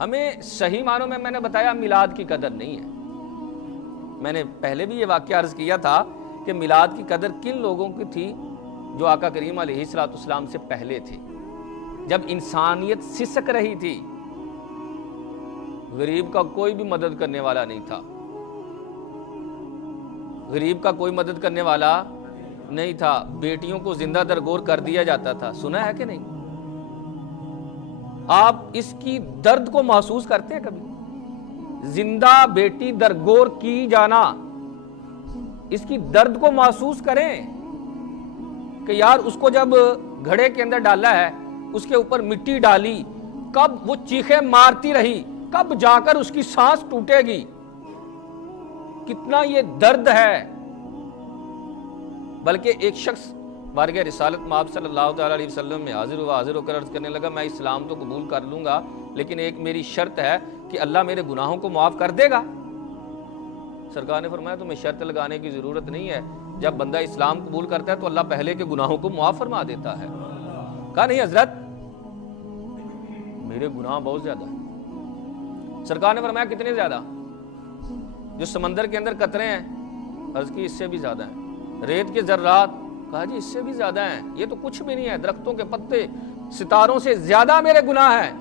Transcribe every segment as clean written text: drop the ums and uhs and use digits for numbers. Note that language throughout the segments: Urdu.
ہمیں صحیح معنوں میں نے بتایا میلاد کی قدر نہیں ہے. میں نے پہلے بھی یہ واقعہ عرض کیا تھا کہ میلاد کی قدر کن لوگوں کی تھی جو آقا کریم علیہ الصلوۃ والسلام سے پہلے تھے، جب انسانیت سسک رہی تھی، غریب کا کوئی بھی مدد کرنے والا نہیں تھا، غریب کا کوئی مدد کرنے والا نہیں تھا، بیٹیوں کو زندہ درگور کر دیا جاتا تھا. سنا ہے کہ نہیں؟ آپ اس کی درد کو محسوس کرتے ہیں کبھی؟ زندہ بیٹی درگور کی جانا، اس کی درد کو محسوس کریں کہ یار اس کو جب گھڑے کے اندر ڈالا ہے، اس کے اوپر مٹی ڈالی، کب وہ چیخیں مارتی رہی، کب جا کر اس کی سانس ٹوٹے گی، کتنا یہ درد ہے. بلکہ ایک شخص بارگاہ رسالت مآب صلی اللہ تعالیٰ علیہ وسلم میں حاضر ہو کر عرض کرنے لگا، میں اسلام تو قبول کر لوں گا لیکن ایک میری شرط ہے کہ اللہ میرے گناہوں کو معاف کر دے گا. سرکار نے فرمایا تمہیں شرط لگانے کی ضرورت نہیں ہے، جب بندہ اسلام قبول کرتا ہے تو اللہ پہلے کے گناہوں کو معاف فرما دیتا ہے. کہا نہیں حضرت میرے گناہ بہت زیادہ ہیں. سرکار نے فرمایا کتنے زیادہ؟ جو سمندر کے اندر قطرے ہیں، عرض کی اس سے بھی زیادہ ہیں. ریت کے ذرات، کہا جی اس سے بھی زیادہ ہیں، یہ تو کچھ بھی نہیں ہے، درختوں کے پتے ستاروں سے زیادہ میرے گناہ ہیں.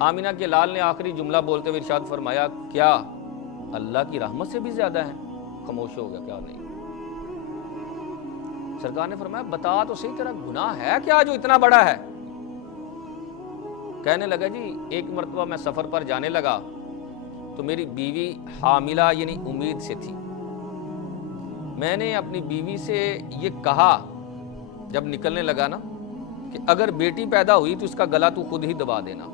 آمینہ کے لال نے آخری جملہ بولتے ہوئے ارشاد فرمایا کیا اللہ کی رحمت سے بھی زیادہ ہیں؟ خاموش ہو گیا، کیا نہیں. سرکار نے فرمایا بتا تو صحیح تیرا گناہ ہے کیا جو اتنا بڑا ہے؟ کہنے لگا جی ایک مرتبہ میں سفر پر جانے لگا تو میری بیوی حاملہ یعنی امید سے تھی. میں نے اپنی بیوی سے یہ کہا جب نکلنے لگا نا کہ اگر بیٹی پیدا ہوئی تو اس کا گلا تو خود ہی دبا دینا،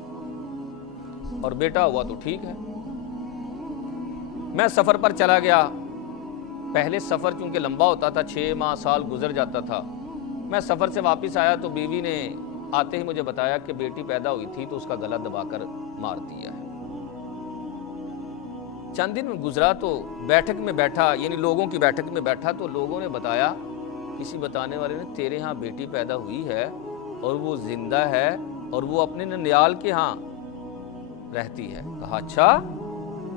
اور بیٹا ہوا تو ٹھیک ہے. میں سفر پر چلا گیا. پہلے سفر چونکہ لمبا ہوتا تھا، 6 ماہ سال گزر جاتا تھا. میں سفر سے واپس آیا تو بیوی نے آتے ہی مجھے بتایا کہ بیٹی پیدا ہوئی تھی تو اس کا گلا دبا کر مار دیا ہے. چند دن گزرا تو بیٹھک میں بیٹھا، یعنی لوگوں کی بیٹھک میں بیٹھا تو لوگوں نے بتایا، کسی بتانے والے نے، تیرے ہاں بیٹی پیدا ہوئی ہے اور وہ زندہ ہے اور وہ اپنے ننیال کے ہاں رہتی ہے. کہا اچھا،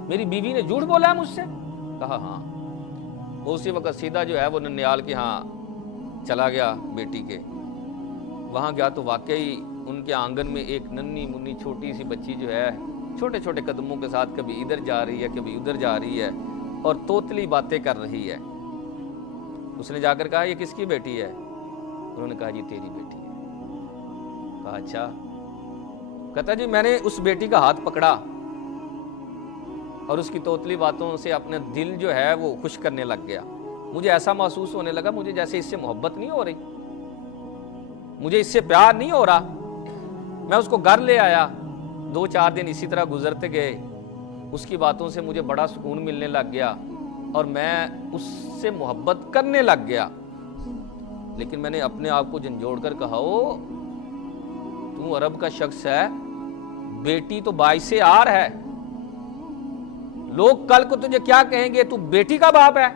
میری بیوی نے جھوٹ بولا ہے مجھ سے؟ کہا ہاں. وہ اسی وقت سیدھا جو ہے وہ ننیال کے ہاں چلا گیا بیٹی کے. وہاں گیا تو واقعی ان کے آنگن میں ایک ننھی منی چھوٹی سی بچی جو ہے چھوٹے چھوٹے قدموں کے ساتھ کبھی ادھر جا رہی ہے کبھی ادھر جا رہی ہے اور توتلی باتیں کر رہی ہے. اس نے جا کر کہا یہ کس کی بیٹی ہے؟ انہوں نے کہا جی تیری بیٹی ہے. کہا اچھا. کہتا جی میں نے اس بیٹی کا ہاتھ پکڑا اور اس کی توتلی باتوں سے اپنا دل جو ہے وہ خوش کرنے لگ گیا. مجھے ایسا محسوس ہونے لگا مجھے جیسے اس سے محبت نہیں ہو رہی، مجھے اس سے پیار نہیں ہو رہا. میں اس کو گھر لے آیا. 2-4 دن اسی طرح گزرتے گئے. اس کی باتوں سے مجھے بڑا سکون ملنے لگ گیا اور میں اس سے محبت کرنے لگ گیا. لیکن میں نے اپنے آپ کو جھنجھوڑ کر کہا تو عرب کا شخص ہے، بیٹی تو باعث آر ہے، لوگ کل کو تجھے کیا کہیں گے، تو بیٹی کا باپ ہے.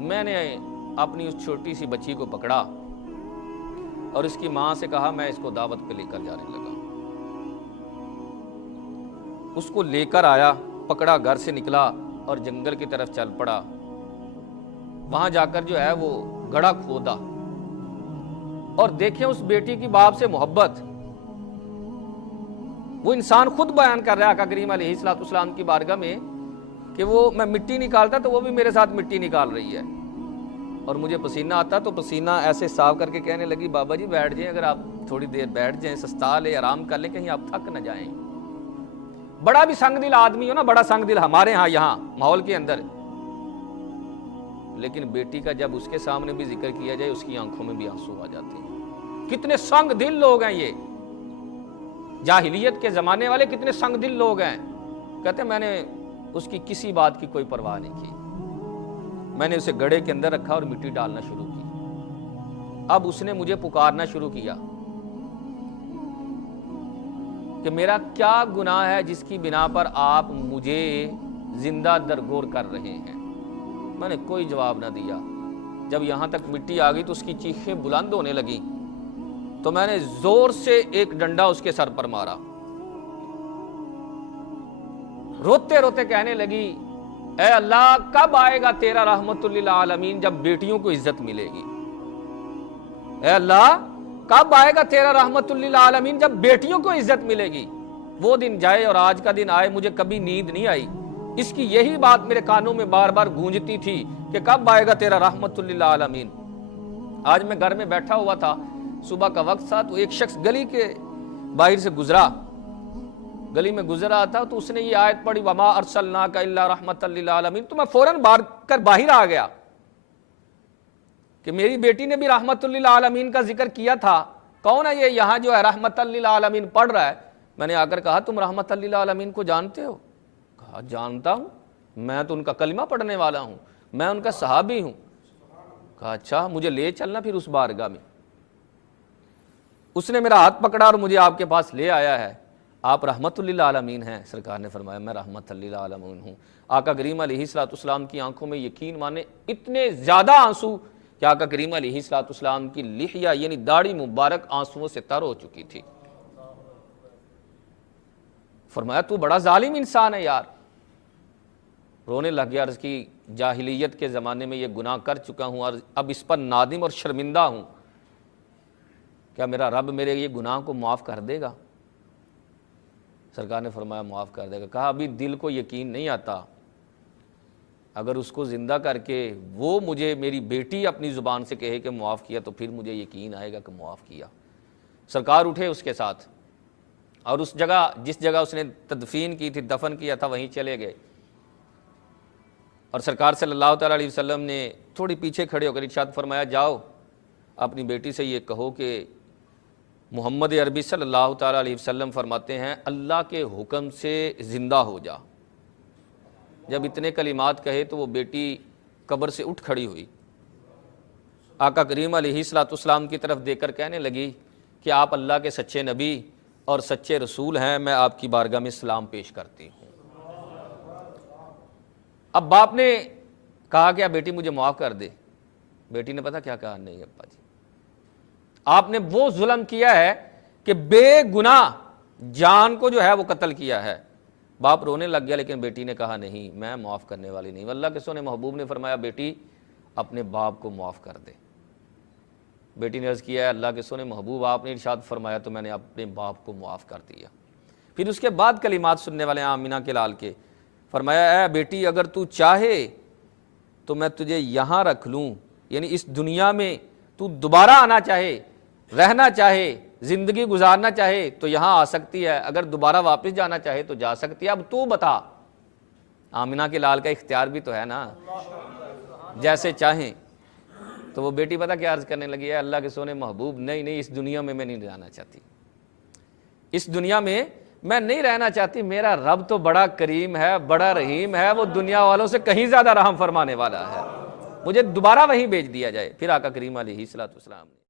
میں نے اپنی اس چھوٹی سی بچی کو پکڑا اور اس کی ماں سے کہا میں اس کو دعوت پہ لے کر جانے لگا. اس کو لے کر آیا، پکڑا، گھر سے نکلا اور جنگل کی طرف چل پڑا. وہاں جا کر جو ہے وہ گڑھا کھودا اور دیکھیں اس بیٹی کی باپ سے محبت. وہ انسان خود بیان کر رہا ہے آقا کریم علیہ الصلوۃ والسلام کی بارگاہ میں کہ وہ میں مٹی نکالتا تو وہ بھی میرے ساتھ مٹی نکال رہی ہے، اور مجھے پسینہ آتا تو پسینہ ایسے صاف کر کے کہنے لگی بابا جی بیٹھ جائیں، اگر آپ تھوڑی دیر بیٹھ جائیں، سستا لے، آرام کر لیں، کہیں آپ تھک نہ جائیں. بڑا بھی سنگ دل آدمی ہو نا، بڑا سنگ دل ہمارے ہاں یہاں ماحول کے اندر، لیکن بیٹی کا جب اس کے سامنے بھی ذکر کیا جائے اس کی آنکھوں میں بھی آنسو آ جاتے ہیں. کتنے سنگ دل لوگ ہیں یہ جاہلیت کے زمانے والے، کتنے سنگ دل لوگ ہیں. کہتے ہیں میں نے اس کی کسی بات کی کوئی پرواہ نہیں کی، میں نے اسے گڑھے کے اندر رکھا اور مٹی ڈالنا شروع کی. اب اس نے مجھے پکارنا شروع کیا کہ میرا کیا گناہ ہے جس کی بنا پر آپ مجھے زندہ درگور کر رہے ہیں. میں نے کوئی جواب نہ دیا. جب یہاں تک مٹی آ گئی تو اس کی چیخیں بلند ہونے لگیں تو میں نے زور سے ایک ڈنڈا اس کے سر پر مارا. روتے روتے کہنے لگی اے اللہ کب آئے گا تیرا رحمت للعالمین جب بیٹیوں کو عزت ملے گی. اے اللہ کب آئے گا تیرا رحمت للعالمین جب بیٹیوں کو عزت ملے گی. وہ دن جائے اور آج کا دن آئے, مجھے کبھی نیند نہیں آئی. اس کی یہی بات میرے کانوں میں بار بار گونجتی تھی کہ کب آئے گا تیرا رحمت للعالمین. آج میں گھر میں بیٹھا ہوا تھا, صبح کا وقت تھا, تو ایک شخص گلی کے باہر سے گزرا, گلی میں گزر رہا تھا, تو اس نے یہ آیت پڑھی وما ارسلناک الا رحمت للعالمین. تو میں فوراً باہر آ گیا کہ میری بیٹی نے بھی رحمت للعالمین کا ذکر کیا تھا. کون ہے یہ یہاں جو ہے رحمت للعالمین پڑھ رہا ہے؟ میں نے آ کر کہا تم رحمت للعالمین کو جانتے ہو؟ کہا جانتا ہوں, میں تو ان کا کلمہ پڑھنے والا ہوں, میں ان کا صحابی ہوں. کہا اچھا مجھے لے چلنا پھر اس بارگاہ میں. اس نے میرا ہاتھ پکڑا اور مجھے آپ کے پاس لے آیا ہے. آپ رحمت للعالمین ہیں؟ سرکار نے فرمایا میں رحمت للعالمین ہوں. آقا کریم علیہ الصلوۃ والسلام کی آنکھوں میں یقین مانے اتنے زیادہ آنسو کہ آقا کریم علیہ الصلوۃ والسلام کی لحیہ یعنی داڑھی مبارک آنسوؤں سے تر ہو چکی تھی. فرمایا تو بڑا ظالم انسان ہے یار. رونے لگ گیا, عرض کی جاہلیت کے زمانے میں یہ گناہ کر چکا ہوں اور اب اس پر نادم اور شرمندہ ہوں. کیا میرا رب میرے یہ گناہ کو معاف کر دے گا؟ سرکار نے فرمایا معاف کر دے گا. کہا ابھی دل کو یقین نہیں آتا, اگر اس کو زندہ کر کے وہ مجھے میری بیٹی اپنی زبان سے کہے کہ معاف کیا تو پھر مجھے یقین آئے گا کہ معاف کیا. سرکار اٹھے اس کے ساتھ اور اس جگہ جس جگہ اس نے تدفین کی تھی, دفن کیا تھا, وہیں چلے گئے. اور سرکار صلی اللہ تعالیٰ علیہ وسلم نے تھوڑی پیچھے کھڑے ہو کر ارشاد فرمایا جاؤ اپنی بیٹی سے یہ کہو کہ محمد عربی صلی اللہ تعالیٰ علیہ وسلم فرماتے ہیں اللہ کے حکم سے زندہ ہو جا. جب اتنے کلمات کہے تو وہ بیٹی قبر سے اٹھ کھڑی ہوئی, آقا کریم علیہ الصلوۃ والسلام کی طرف دیکھ کر کہنے لگی کہ آپ اللہ کے سچے نبی اور سچے رسول ہیں, میں آپ کی بارگاہ میں سلام پیش کرتی ہوں. اب باپ نے کہا کہ بیٹی مجھے معاف کر دے. بیٹی نے پتا کیا کہا؟ نہیں ابا جی, آپ نے وہ ظلم کیا ہے کہ بے گناہ جان کو جو ہے وہ قتل کیا ہے. باپ رونے لگ گیا, لیکن بیٹی نے کہا نہیں میں معاف کرنے والی نہیں. اللہ کے سونے محبوب نے فرمایا بیٹی اپنے باپ کو معاف کر دے. بیٹی نے عرض کیا ہے اللہ کے سونے محبوب آپ نے ارشاد فرمایا تو میں نے اپنے باپ کو معاف کر دیا. پھر اس کے بعد کلمات سننے والے آمینہ کے لال کے فرمایا اے بیٹی اگر تو چاہے تو میں تجھے یہاں رکھ لوں, یعنی اس دنیا میں تو دوبارہ آنا چاہے, رہنا چاہے, زندگی گزارنا چاہے تو یہاں آ سکتی ہے, اگر دوبارہ واپس جانا چاہے تو جا سکتی ہے. اب تو بتا, آمینہ کے لال کا اختیار بھی تو ہے نا, جیسے چاہیں. تو وہ بیٹی پتہ کیا عرض کرنے لگی ہے اللہ کے سونے محبوب نہیں اس دنیا میں نہیں جانا چاہتی, اس دنیا میں میں نہیں رہنا چاہتی. میرا رب تو بڑا کریم ہے, بڑا رحیم ہے, وہ دنیا والوں سے کہیں زیادہ رحم فرمانے والا ہے, مجھے دوبارہ وہیں بھیج دیا جائے. پھر آقا کریم علیہ الصلوۃ والسلام نے